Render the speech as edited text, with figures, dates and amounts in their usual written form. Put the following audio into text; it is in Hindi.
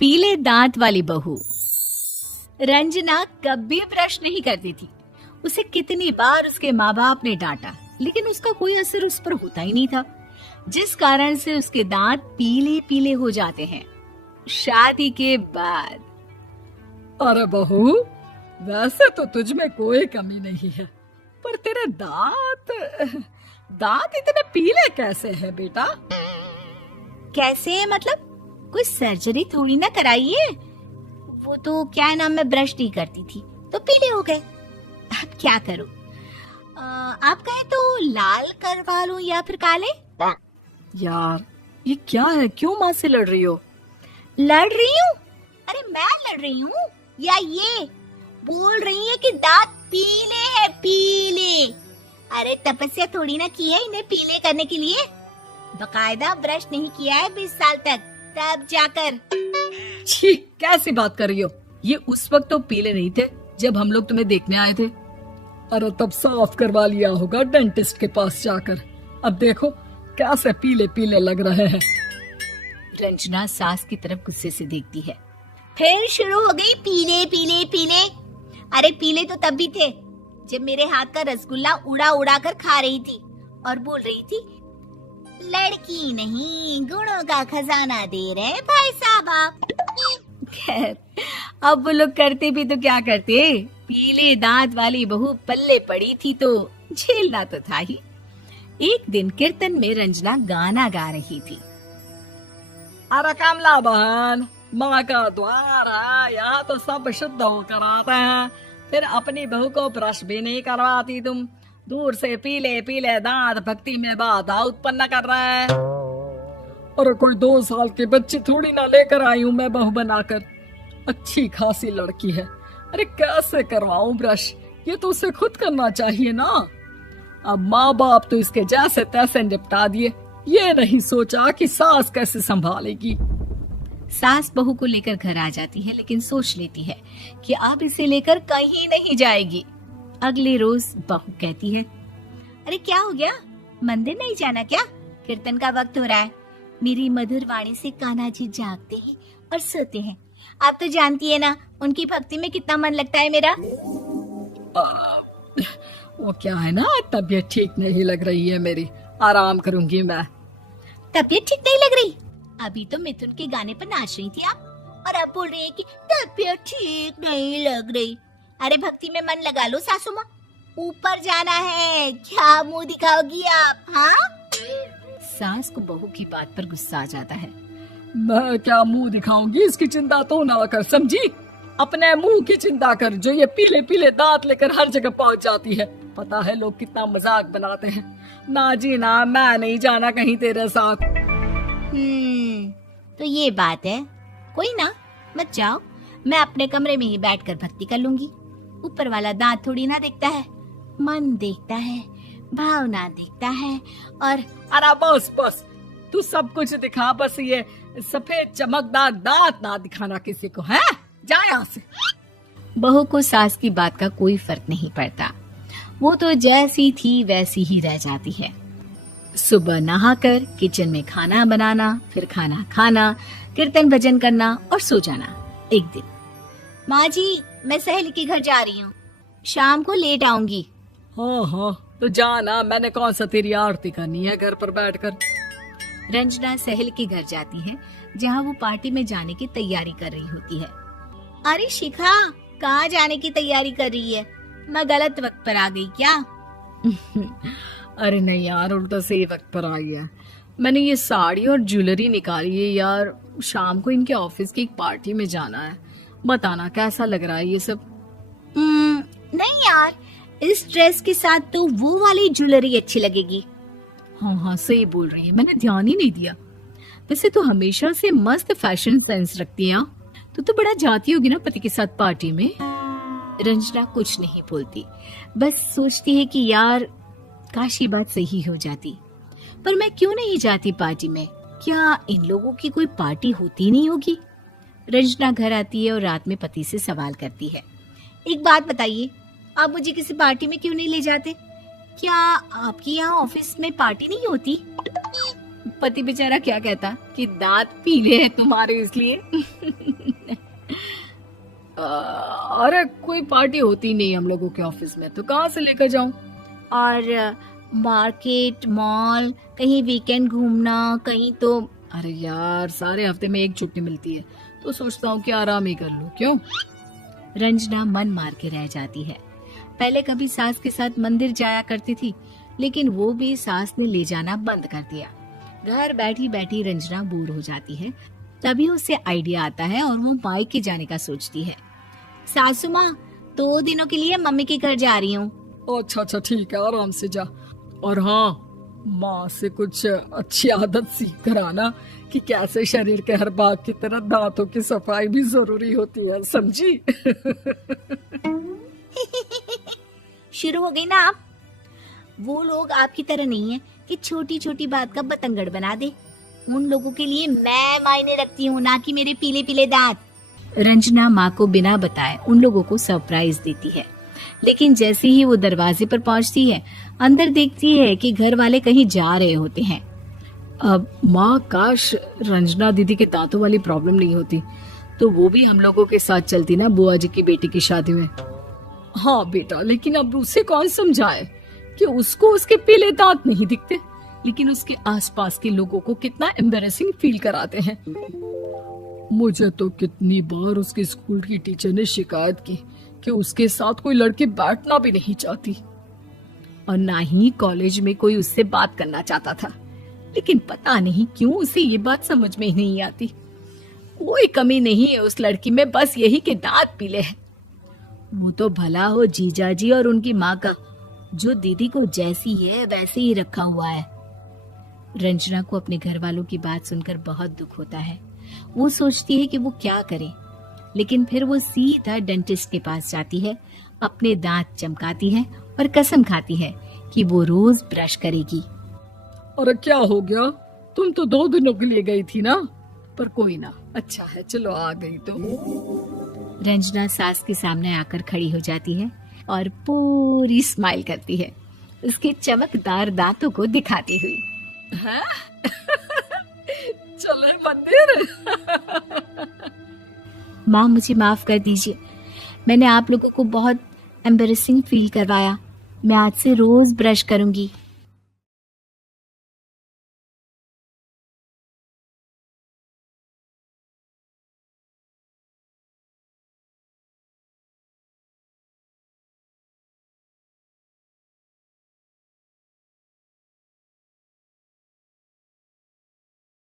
पीले दांत वाली बहू। रंजना कभी ब्रश नहीं करती थी। उसे कितनी बार उसके माँ बाप ने डांटा, लेकिन उसका कोई असर उस पर होता ही नहीं था, जिस कारण से उसके दांत पीले पीले हो जाते हैं। शादी के बाद। अरे बहू, वैसे तो तुझ में कोई कमी नहीं है, पर तेरे दांत इतने पीले कैसे हैं बेटा? कैसे मतलब? कोई सर्जरी थोड़ी ना कराइए। वो तो क्या नाम, मैं ब्रश नहीं करती थी तो पीले हो गए। अब क्या करूं? आप कहे तो लाल करवा लूं या फिर काले? यार ये क्या है, क्यों माँ से लड़ रही हो? लड़ रही हूँ? अरे मैं लड़ रही हूँ या ये बोल रही है कि दांत पीले हैं, पीले। अरे तपस्या थोड़ी ना की है इन्हें पीले करने के लिए। बकायदा ब्रश नहीं किया है 20 साल तक, तब जाकर। छी, कैसी बात कर रही हो? ये उस वक्त तो पीले नहीं थे जब हम लोग तुम्हें देखने आए थे। अरे तब साफ करवा लिया होगा डेंटिस्ट के पास जाकर। अब देखो कैसे पीले पीले लग रहे हैं। रंजना सास की तरफ गुस्से से देखती है। फिर शुरू हो गई पीले पीले पीले। अरे पीले तो तब भी थे जब मेरे हाथ का रसगुल्ला उड़ा उड़ा कर खा रही थी और बोल रही थी, लड़की नहीं गुणों का खजाना दे रहे भाई साहब आप। खैर, अब वो लोग करते भी तो क्या करते, पीले दांत वाली बहू पल्ले पड़ी थी तो झेलना तो था ही। एक दिन कीर्तन में रंजना गाना गा रही थी। अरे कमला बहन, माँ का द्वार है, यहाँ तो सब शुद्ध होकर आते हैं, फिर अपनी बहू को ब्रश भी नहीं करवाती तुम। दूर से पीले पीले दांत भक्ति में बाधा उत्पन्न कर रहे हैं। अरे कोई 2 साल के बच्चे थोड़ी ना लेकर आई हूँ मैं बहू बनाकर। अच्छी खासी लड़की है, अरे कैसे करवाऊं ब्रश? ये तो उसे खुद करना चाहिए ना। अब माँ बाप तो इसके जैसे तैसे निपटा दिए, ये नहीं सोचा कि सास कैसे संभालेगी। सास बहू को लेकर घर आ जाती है, लेकिन सोच लेती है कि अब इसे लेकर कहीं नहीं जाएगी। अगले रोज बहू कहती है, अरे क्या हो गया, मंदिर नहीं जाना क्या? कीर्तन का वक्त हो रहा है। मेरी मधुर वाणी से कान्हा जी जागते हैं और सोते हैं। आप तो जानती है ना उनकी भक्ति में कितना मन लगता है मेरा। वो क्या है ना, तबीयत ठीक नहीं लग रही है मेरी, आराम करूंगी मैं। तबीयत ठीक नहीं लग रही? अभी तो मिथुन के गाने पर नाच रही थी आप, और अब बोल रही है कि तबीयत ठीक नहीं लग रही। अरे भक्ति में मन लगा लो सासू माँ, ऊपर जाना है, क्या मुंह दिखाओगी आप? हाँ? सास को बहू की बात पर गुस्सा आ जाता है। मैं क्या मुंह दिखाऊंगी, इसकी चिंता तो ना कर, समझी? अपने मुंह की चिंता कर, जो ये पीले पीले दांत लेकर हर जगह पहुंच जाती है। पता है लोग कितना मजाक बनाते हैं। ना जी ना, मैं नहीं जाना कहीं तेरे साथ। तो ये बात है। कोई ना, मत जाओ, मैं अपने कमरे में ही बैठकर भक्ति कर लूंगी। ऊपर वाला दांत थोड़ी ना देखता है, मन देखता है, भावना देखता है। और अरे बस बस, तू सब कुछ दिखा, बस ये सफेद चमकदार दांत ना दिखाना किसी को, है? जा यहाँ से। बहू को सास की बात का कोई फर्क नहीं पड़ता, वो तो जैसी थी वैसी ही रह जाती है। सुबह नहाकर किचन में खाना बनाना, फिर खाना खाना, कीर्तन भजन करना और सो जाना। एक दिन, माँ जी मैं सहेली के घर जा रही हूँ, शाम को लेट आऊंगी। हाँ हाँ तो जाना, मैंने कौन सा तेरी आरती करनी है घर पर बैठकर। रंजना सहेली के घर जाती है, जहाँ वो पार्टी में जाने की तैयारी कर रही होती है। अरे शिखा, कहाँ जाने की तैयारी कर रही है? मैं गलत वक्त पर आ गई क्या? अरे नहीं यार, उल्टा सही वक्त पर आ गया। मैंने ये साड़ी और ज्वेलरी निकाली है यार, शाम को इनके ऑफिस की एक पार्टी में जाना है। बताना कैसा लग रहा है ये सब? नहीं यार, इस ड्रेस के साथ तो वो वाली ज्वेलरी अच्छी लगेगी। हाँ हाँ सही बोल रही है, मैंने ध्यान ही नहीं दिया। वैसे तो हमेशा से मस्त फैशन सेंस रखती है। तो बड़ा जाती होगी ना पति के साथ पार्टी में। रंजना कुछ नहीं बोलती, बस सोचती है कि यार काश ये बात सही हो जाती, पर मैं क्यों नहीं जाती पार्टी में? क्या इन लोगों की कोई पार्टी होती नहीं होगी? रंजना घर आती है और रात में पति से सवाल करती है, एक बात बताइए, आप मुझे किसी पार्टी में क्यों नहीं ले जाते? क्या आपकी यहाँ ऑफिस में पार्टी नहीं होती? पति बेचारा क्या कहता कि दांत पीले हैं तुम्हारे इसलिए। अरे कोई पार्टी होती नहीं हम लोगों के ऑफिस में, तो कहाँ से लेकर जाऊं? और मार्केट, मॉल, कहीं वीकेंड घूमना, कहीं तो। अरे यार, सारे हफ्ते में एक छुट्टी मिलती है, तो सोचता हूँ कि आराम ही कर लूं। क्यों? रंजना मन मार के रह जाती है। पहले कभी सास के साथ मंदिर जाया करती थी, लेकिन वो भी सास ने ले जाना बंद कर दिया। घर बैठी बैठी रंजना बोर हो जाती है। तभी उसे आइडिया आता है और वो मायके जाने का सोचती है। सासू माँ, 2 दिनों के लिए मम्मी के घर जा रही हूँ। अच्छा अच्छा, ठीक है, आराम से जा। और हाँ, माँ से कुछ अच्छी आदत सीख कर आना कि कैसे शरीर के हर भाग की तरह दांतों की सफाई भी जरूरी होती है, समझी? शुरू हो गई ना आप। वो लोग आपकी तरह नहीं है कि छोटी छोटी बात का बतंगड़ बना दे। उन लोगों के लिए मैं मायने रखती हूँ, ना कि मेरे पीले पीले दांत। रंजना माँ को बिना बताए उन लोगों को सरप्राइज देती है, लेकिन जैसे ही वो दरवाजे पर पहुंचती है, अंदर देखती है कि घर वाले कहीं जा रहे होते हैं। अब माँ, काश रंजना दीदी के दांतों वाली प्रॉब्लम नहीं होती, तो वो भी हम लोगों के साथ चलती ना बुआ जी की बेटी की शादी में। हाँ बेटा, लेकिन अब उसे कौन समझाए कि उसको उसके पीले दांत नहीं दिखते, लेकिन उसके आसपास के लोगों को कितना एम्बैरेसिंग फील कराते हैं। मुझे तो कितनी बार उसके स्कूल की टीचर ने शिकायत की कि उसके साथ कोई लड़की बैठना भी नहीं चाहती, और ना ही कॉलेज में कोई उससे बात करना चाहता था। लेकिन पता नहीं क्यों उसे ये बात समझ में ही नहीं आती। कोई कमी नहीं है उस लड़की में, बस यही कि दांत पीले हैं। वो तो भला हो जीजा जी और उनकी माँ का, जो दीदी को जैसी है वैसे ही रखा हुआ है। रंजना को अपने घर वालों की बात सुनकर बहुत दुख होता है। वो सोचती है कि वो क्या करे, लेकिन फिर वो सीधा डेंटिस्ट के पास जाती है, अपने दांत चमकाती है और कसम खाती है कि वो रोज ब्रश करेगी। अरे क्या हो गया? तुम तो 2 दिनों के लिए गई थी ना, पर कोई ना, अच्छा है, चलो आ गई तो। रंजना सास के सामने आकर खड़ी हो जाती है और पूरी स्माइल करती है, उसके चमकदार दांतों को दिखाती हुई। हैं? चले मंदिर? माँ, मुझे माफ कर दीजिए, मैंने आप लोगों को बहुत एम्बैरेसिंग फील करवाया। मैं आज से रोज ब्रश करूंगी।